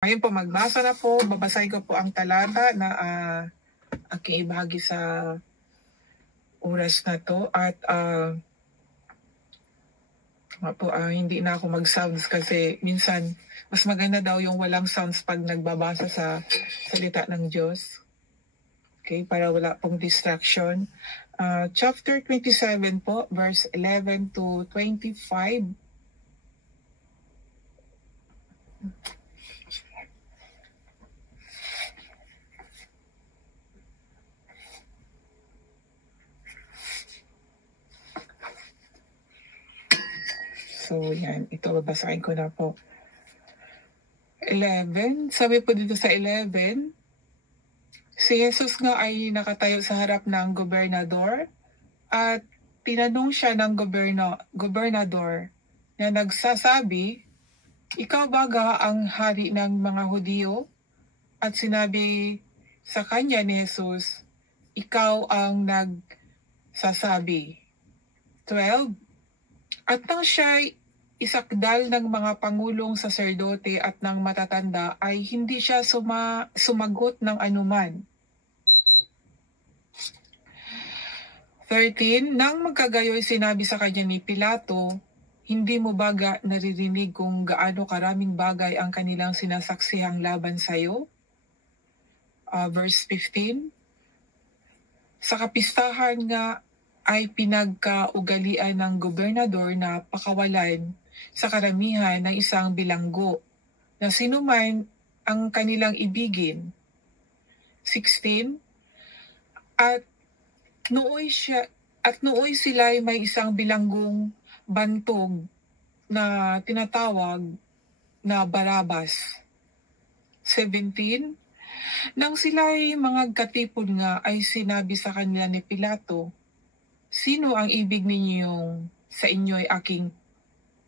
Ngayon po, magbasa na po. Babasahin ko po ang talata na aking ibahagi sa oras na to. At hindi na ako mag-sounds kasi minsan mas maganda daw yung walang sounds pag nagbabasa sa salita ng Diyos. Okay, para wala pong distraction. Chapter 27 po, verse 11 to 25. So, yan. Ito, babasahin ko na po. 11. Sabi po dito sa 11, si Jesus nga ay nakatayo sa harap ng gobernador at tinanong siya ng gobernador na nagsasabi, "Ikaw baga ang hari ng mga Hudyo?" At sinabi sa kanya ni Jesus, "Ikaw ang nagsasabi." 12. At nang siya'y isakdal ng mga pangulong saserdote at ng matatanda ay hindi siya sumagot ng anuman. 13. Nang magkagayoy sinabi sa kanya ni Pilato, "Hindi mo baga naririnig kung gaano karaming bagay ang kanilang sinasaksihang laban sa iyo?" Verse 15. Sa kapistahan nga ay pinagkaugalian ng gobernador na pakawalan sa karamihan ng isang bilanggo na sinuman ang kanilang ibigin. 16. At nooy sila'y may isang bilanggong bantog na tinatawag na Barabas. 17. Nang sila'y mga katipon nga ay sinabi sa kanila ni Pilato, "Sino ang ibig ninyong sa inyo'y aking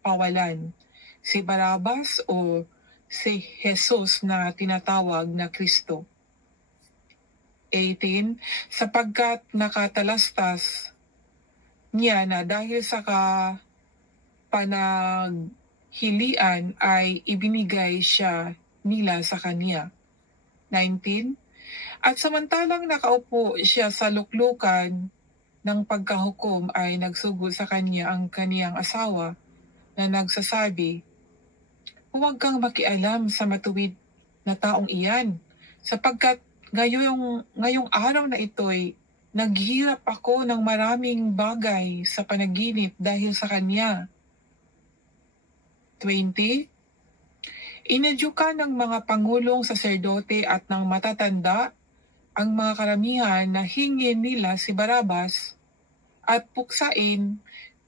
pawalan? Si Barabas o si Jesus na tinatawag na Kristo?" 18. Sapagkat nakatalastas niya na dahil sa panaghilian ay ibinigay siya nila sa kanya. 19. At samantalang nakaupo siya sa luklukan ng pagkahukom ay nagsugod sa kanya ang kaniyang asawa na nagsasabi, "Huwag kang makialam sa matuwid na taong iyan, sapagkat ngayong araw na ito'y naghirap ako ng maraming bagay sa panaginip dahil sa kanya." 20. Inadyukan ng mga pangulong saserdote at ng matatanda ang mga karamihan na hingin nila si Barabas at puksain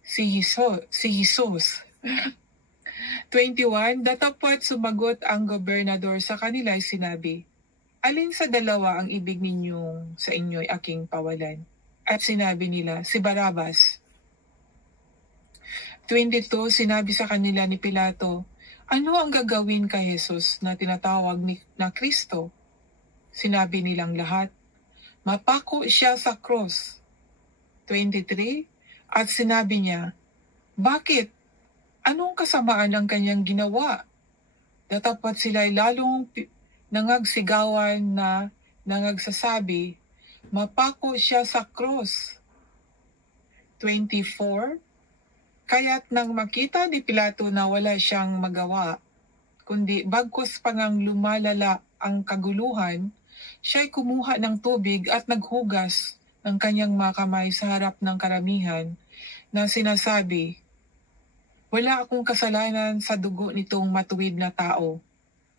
si Jesus. 21. Datapwat sumagot ang gobernador sa kanila ay sinabi, "Alin sa dalawa ang ibig ninyong sa inyo'y aking pawalan?" At sinabi nila, "Si Barabas." 22. Sinabi sa kanila ni Pilato, "Ano ang gagawin kay Jesus na tinatawag na Kristo?" Sinabi nilang lahat, "Mapako siya sa cross." 23. At sinabi niya, "Bakit? Anong kasamaan ang kanyang ginawa?" Datapat sila'y lalong nangagsigawan na nangagsasabi, "Mapako siya sa cross." 24. Kaya't nang makita ni Pilato na wala siyang magawa, kundi bagkus pa ngang lumalala ang kaguluhan, siya'y kumuha ng tubig at naghugas ng kanyang mga kamay sa harap ng karamihan na sinasabi, "Wala akong kasalanan sa dugo nitong matuwid na tao.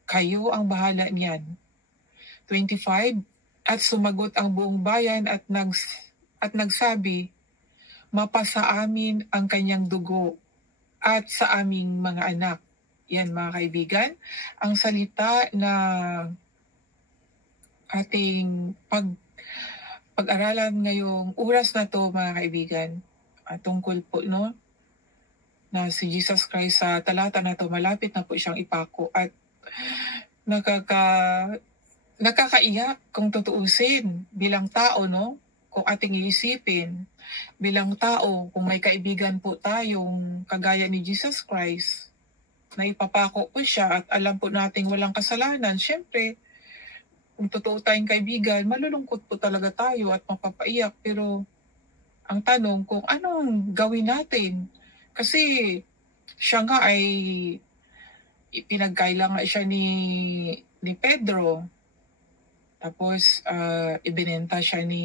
Kayo ang bahala niyan." 25. At sumagot ang buong bayan at nagsabi, "Mapasa amin ang kanyang dugo at sa aming mga anak." Yan mga kaibigan, ang salita na ating pag-aralan ngayong oras na to mga kaibigan, tungkol po na si Jesus Christ sa talata na to, malapit na po siyang ipako at nakakaiyak kung tutuusin bilang tao, kung ating iisipin bilang tao, kung may kaibigan po tayong kagaya ni Jesus Christ, na ipapako po siya at alam po nating walang kasalanan, syempre, kung totoo tayong kaibigan, malulungkot po talaga tayo at mapapaiyak. Pero ang tanong kung anong gawin natin. Kasi siya nga ay ipinagkaila nga siya ni Pedro. Tapos ibinenta siya ni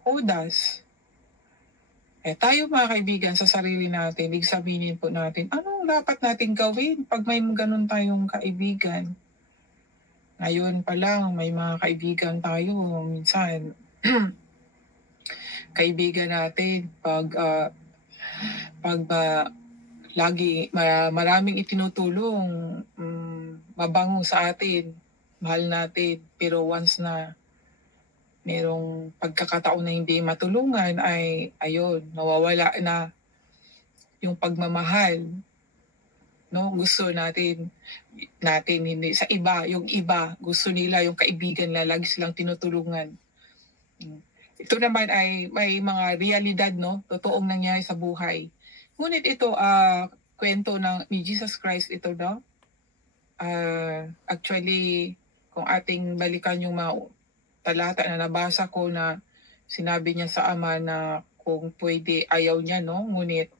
Judas. Tayo mga kaibigan sa sarili natin, ibig sabihin po natin, anong dapat natin gawin pag may ganun tayong kaibigan? Ngayon pa lang, may mga kaibigan tayo, minsan, kaibigan natin, lagi, maraming itinutulong, mabango sa atin, mahal natin, pero once na merong pagkakataon na hindi matulungan ay ayun, nawawala na yung pagmamahal. No, gusto natin hindi sa iba, yung iba gusto nila yung kaibigan na lagi silang tinutulungan. Ito naman ay may mga realidad, no, totoong nangyari sa buhay. Ngunit ito kwento ni Jesus Christ ito, no. Actually, kung ating balikan yung mga talata na nabasa ko na sinabi niya sa ama na kung pwede ayaw niya, no? Ngunit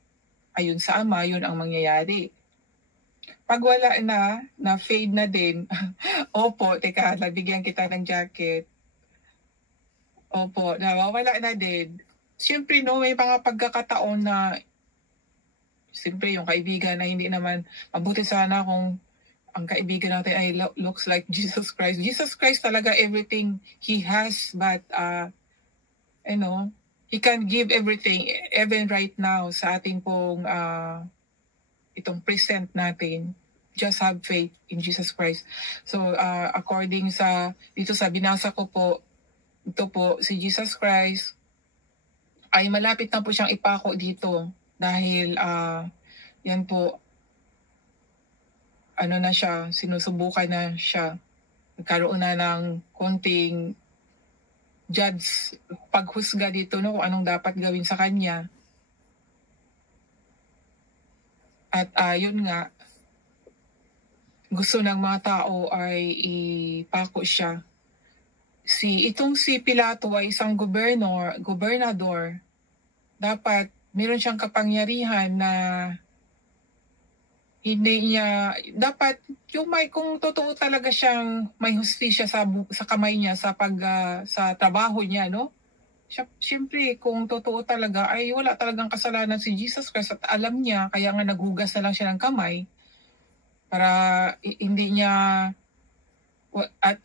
ayun sa ama, yun ang mangyayari. Pag wala na fade na din, opo, teka, nabigyan kita ng jacket. Opo, nawawala na din. Siyempre, no, may mga pagkakataon na siyempre yung kaibigan na hindi naman, mabuti sana kung ang kaibigan natin ay looks like Jesus Christ. Jesus Christ talaga everything He has, but He can give everything, even right now sa ating pong itong present natin. Just have faith in Jesus Christ. So according dito sa binasa ko po, ito po si Jesus Christ ay malapit na po siyang ipako dito dahil yan po, na siya, sinusubukan na siya. Nagkaroon na ng konting paghusga dito, no, kung anong dapat gawin sa kanya. At yun nga, gusto ng mga tao ay ipako siya. Itong si Pilato ay isang gobernador. Dapat meron siyang kapangyarihan na hindi niya, dapat kung totoo talaga siyang may hustisya sa kamay niya sa trabaho niya, no? Siyempre, kung totoo talaga ay wala talagang kasalanan si Jesus Christ at alam niya, kaya nga naghugas na lang siya ng kamay para hindi niya, at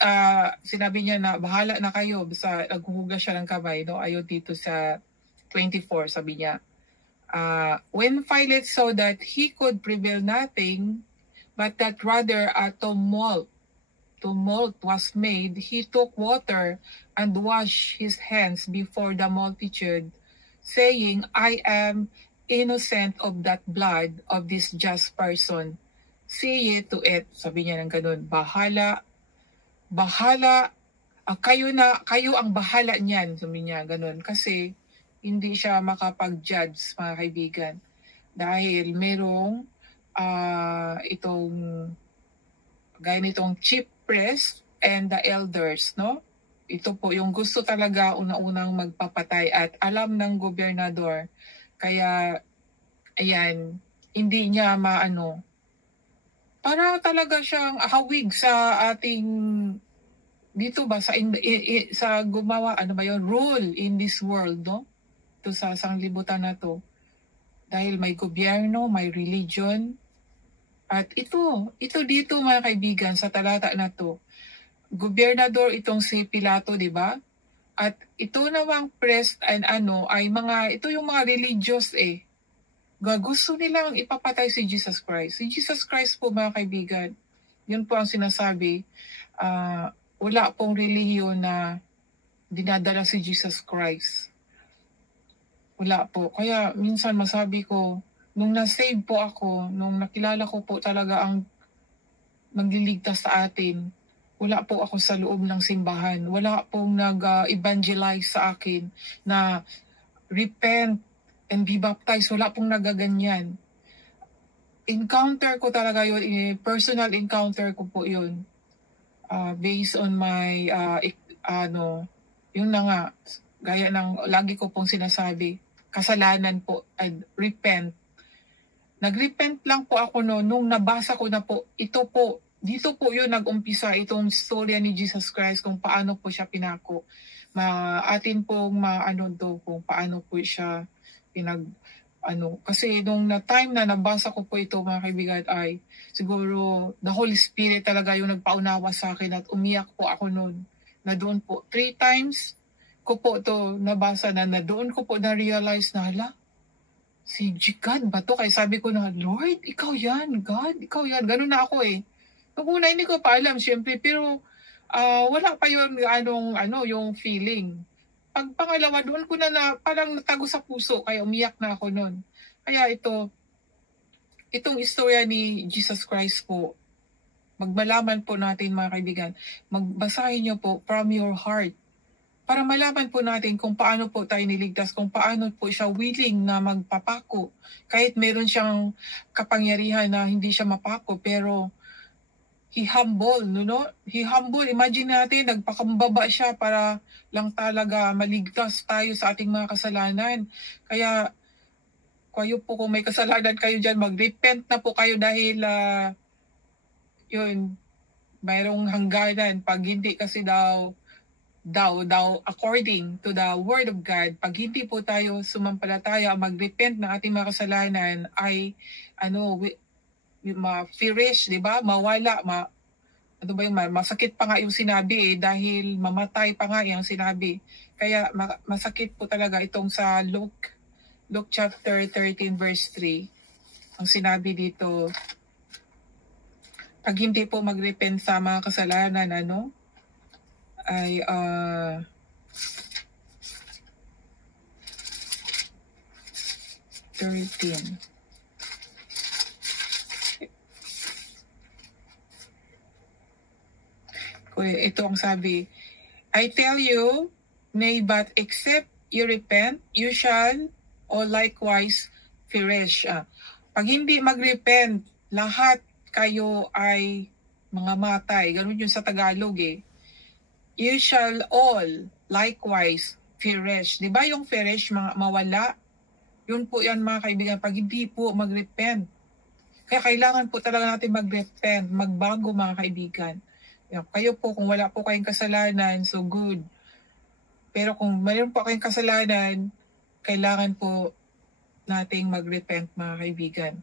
sinabi niya na bahala na kayo basta naghuhugas siya ng kamay, no? Ayon dito sa 24, sabi niya, when Pilate saw that he could prevail nothing, but that rather a tumult was made, he took water and washed his hands before the multitude, saying, I am innocent of that blood of this just person. See ye to it. Sabi niya ng ganun, bahala, kayo ang bahala niyan, sabi niya ganun. Kasi hindi siya makapag-judge, mga kaibigan. Dahil merong gaya nitong chief priest and the elders, no? Ito po yung gusto talaga una-unang magpapatay at alam ng gobernador. Kaya, ayan, hindi niya para talaga siyang hawig sa ating dito ba sa gumawa rule in this world, no? Sa sanglibutan na to. Dahil may gobyerno, may religion. At ito dito mga kaibigan sa talata na to. Gobernador itong si Pilato, di ba? At ito namang priest and ito yung mga religious gusto nilang ipapatay si Jesus Christ. Si Jesus Christ po mga kaibigan, yun po ang sinasabi, wala pong relihiyon na dinadala si Jesus Christ. Wala po. Kaya minsan masabi ko, nung na-save po ako, nung nakilala ko po talaga ang magliligtas sa atin, wala po ako sa loob ng simbahan. Wala pong nag-evangelize sa akin na repent and be baptized. Wala pong nagaganyan. encounter ko talaga yun, personal encounter ko po yun. Based on my, yun na nga, gaya ng lagi ko pong sinasabi, kasalanan po, and repent. Nag-repent lang po ako nung nabasa ko na po, ito po, dito po yun nag-umpisa itong storya ni Jesus Christ kung paano po siya pinako. Atin pong kung paano po siya kasi nung time na nabasa ko po ito mga kaibigan ay siguro the Holy Spirit talaga yung nagpaunawa sa akin at umiyak po ako noon. Na doon po 3 times ko po ito nabasa na doon ko po na-realize na si God ba to? Kaya sabi ko na, Lord, ikaw yan, God, ikaw yan. Ganun na ako eh. Nung una hindi ko pa alam syempre pero wala pa yung yung feeling. Pag pangalawa, doon ko na parang natago sa puso, kaya umiyak na ako noon. Kaya itong istorya ni Jesus Christ po, magmalaman po natin mga kaibigan, magbasahin niyo po from your heart, para malaman po natin kung paano po tayo niligtas, kung paano po siya willing na magpapako. Kahit meron siyang kapangyarihan na hindi siya mapako, pero He humble. He humble. Imagine natin, nagpakambaba siya para lang talaga maligtas tayo sa ating mga kasalanan. Kaya, kayo po kung may kasalanan kayo dyan, mag-repent na po kayo dahil, mayroong hangganan. Pag hindi kasi daw, according to the Word of God, pag hindi po tayo sumampalataya, mag-repent ng ating mga kasalanan, ay, ma-firish, di ba? Mawala, masakit pa nga yung sinabi dahil mamatay pa nga yung sinabi. Kaya masakit po talaga itong sa Luke chapter 13 verse 3. Ang sinabi dito, pag hindi po mag-repent sa mga kasalanan, ay 13. Ito ang sabi, I tell you, nay, but except you repent, you shall all likewise perish. Pag hindi mag-repent, lahat kayo ay mga matay. Ganun yun sa Tagalog eh. You shall all likewise perish. Di ba yung perish, mawala? Yun po yan mga kaibigan, pag hindi po mag-repent. Kaya kailangan po talaga natin mag-repent, magbago mga kaibigan. Kayo po, kung wala po kayong kasalanan, so good. Pero kung mayroon po kayong kasalanan, kailangan po nating mag-repent mga kaibigan.